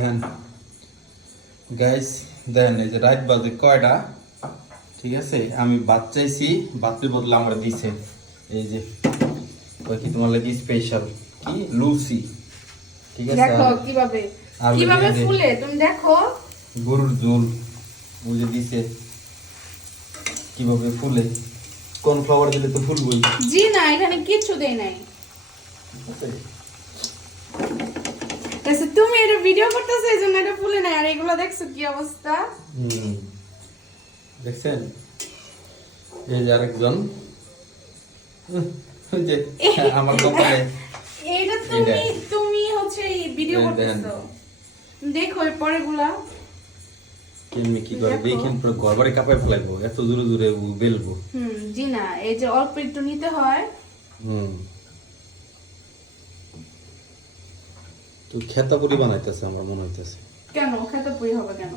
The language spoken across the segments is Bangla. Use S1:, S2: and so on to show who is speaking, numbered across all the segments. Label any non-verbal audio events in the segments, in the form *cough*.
S1: দেখেন গাইস দেখেন এই যে রাত বাজে কয়টা? ঠিক আছে আমি ভাত চাইছি ভাতের বদলে আমার দিছে। এই যে কি তোমার লাগি স্পেশাল কি? লুসি ঠিক আছে
S2: দেখো কীভাবে কীভাবে ফুলে তুমি দেখো।
S1: গরুর ঝোল বুঝে দিছে। কীভাবে ফুলে? কোন ফ্লাওয়ার দিলে তো ফুলবই।
S2: জি না এখানে কিচ্ছু দেই নাই। তাহলে তুমি এটা ভিডিও করতেছো এই জন্য এটা ফুলে নাই আর এগুলো দেখছ কি অবস্থা?
S1: হুম। দেখছেন? এই যে আরেকজন। যে আমার কপালে *laughs*
S2: এটা তুমি তুমি হচ্ছে ভিডিও। করতেছো। দেখো এর পরেগুলা
S1: কেমনি কি করে
S2: দেখো।
S1: দেখেন পুরো কাপায় ফেলাইবো এত জোরে ও বেলবো।
S2: হুম জি না এই যে অল্প একটু নিতে হয়।
S1: হুম। তো খেতা পুরি বানাইতেছে আমার মনে হইতেছে।
S2: কেন? খেতে পুরি হবে কেন?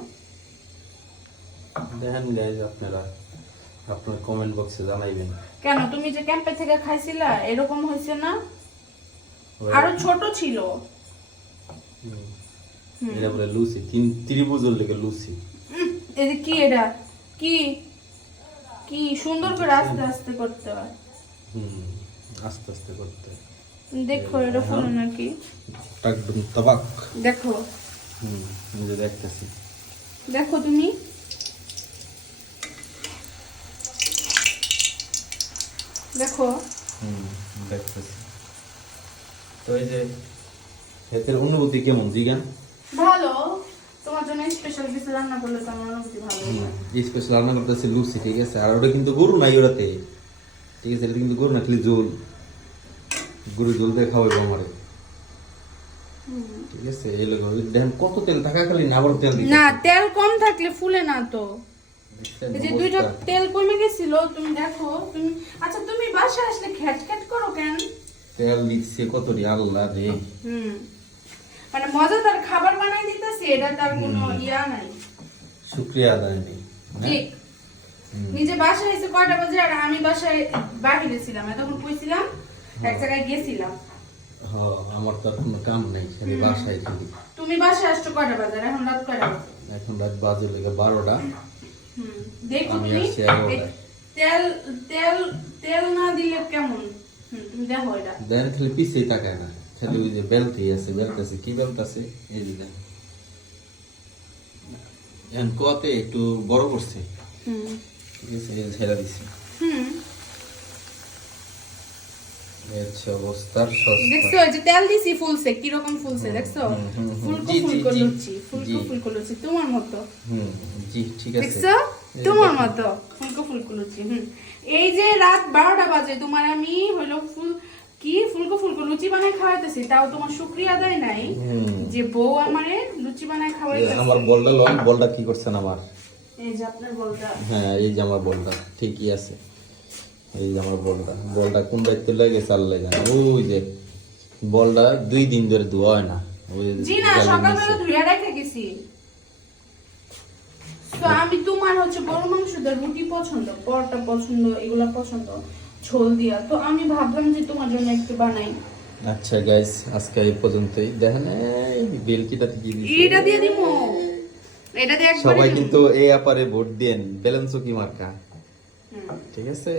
S1: দেখেন গাইজ আপনারা আপনার কমেন্ট বক্সে জানাইবেন।
S2: কেন? তুমি যে ক্যাম্পে থেকে খাইছিলা এরকম হয়েছে না? আরও ছোট ছিল।
S1: এটা বলে লুসি তিন ত্রিভুজের লেগে
S2: কি এটা? কি? কি সুন্দর করে আস্তে আস্তে করতে হয়।
S1: হুম আস্তে আস্তে করতে হয়।
S2: দেখো এটা ফুল নাকি?
S1: একদম তাবাক।
S2: দেখো।
S1: হুম নিজে দেখতেছি।
S2: দেখো তুমি। দেখো।
S1: হুম দেখতেছি। তো এই যে এতের অনুভূতি কেমন জিগান?
S2: ভালো। তোমার জন্য স্পেশাল কিছু রান্না করলে তো আমার অনুভূতি ভালো।
S1: স্পেশাল রান্না করতেছে লুচি ঠিক আছে? আর ওটা কিন্তু গরু নাই ওটাতে ঠিক আছে এটা কিন্তু গরু না খালি জোল গরু জোল দিয়ে খাওয়াইবো আমারে ঠিক আছে এই লোক দেখেন কত তেল থাকা খালি না আবার তেল
S2: না তেল কম থাকলে ফুলে না তো। এই যে দুইটা তেল কমে গেছিল তুমি দেখো তুমি আচ্ছা তুমি বাসায় আসলে খ্যাট খ্যাট করো কেন?
S1: তেল দিচ্ছে কত রে আল্লাহ রে।
S2: হুম। মানে মজাদার খাবার বানাই দিতেছি এটা তার কোনো ইয়া নাই।
S1: শুক্রিয়া আদায় নেই
S2: ঠিক। নিজে বাসায় এসে কয়টা বাজে? আর আমি বাসায় বাহিরে ছিলাম এতক্ষণ কইছিলাম এক জায়গায় গেছিলাম
S1: আমার তো কোনো কাম নেই খালি বাসায় খালি
S2: তুমি বাসায় আসছো কয়টা বাজে? এখন রাত কয়টা
S1: এখন রাত বাজে লেগে বারোটা।
S2: দেখো তুমি।
S1: আসছি এগারোটায়।
S2: এ- তেল তেল তেল না দিলে কেমন? তুমি দেখো এটা।
S1: দেন খালি পিছিয়ে তাকায় না। খালি ওই যে বেলতেই আছে বেলতেছে। কি বেলতেছে? এই যে দেন। এখন কোয়াতে একটু বড় করছে।
S2: হুম।
S1: ঠিক আছে যে
S2: হুম।
S1: হচ্ছে অবস্থার
S2: দেখছ এই যে তেল দিছি ফুলছে কীরকম ফুলছে দেখছ?
S1: হুম, হুম, হুম।
S2: ফুলকো
S1: জি, জি,
S2: ফুলকো লুচি ফুলকো ফুলকো লুচি তোমার মতো।
S1: হুম জি ঠিক আছে।
S2: দেখছ? তোমার মতো। ফুলকো ফুলকো লুচি হুম। এই যে রাত বারোটা বাজে তোমার আমি হলো ফুল কি ফুলকো ফুলকো লুচি বানায় খাওয়াইতেছি তাও তোমার শুক্রিয়া দেয় নাই যে বউ আমারে লুচি বানায় খাওয়াইতেছে।
S1: আমার বলটা লন বলটা কি করছেন আমার?
S2: এই যে আপনার বলটা।
S1: হ্যাঁ এই যে আমার বলটা ঠিকই আছে। এই যে আমার বলটা বলটা কোন দায়িত্ব লাগে চাল লাগে না। ওই যে বলটা দুই দিন ধরে ধোয়া হয় না। ওই যে
S2: জি না সকালবেলা। ধুয়ে রেখে গেছি তো আমি তোমার হচ্ছে গরু মাংস দিয়ে রুটি পছন্দ পরোটা পছন্দ এগুলা পছন্দ ঝোল দিয়া। তো আমি ভাবলাম যে তোমার জন্য একটু বানাই।
S1: আচ্ছা গাইস আজকে এই পর্যন্তই। দেখেন এই বেলকিটা দিয়ে দিছি।
S2: এটা দিয়ে দিমু। এটা দিয়ে একবারে
S1: সবাই কিন্তু এই আপারে ভোট দেন। ব্যালেন্সও কি মার্কা ঠিক আছে?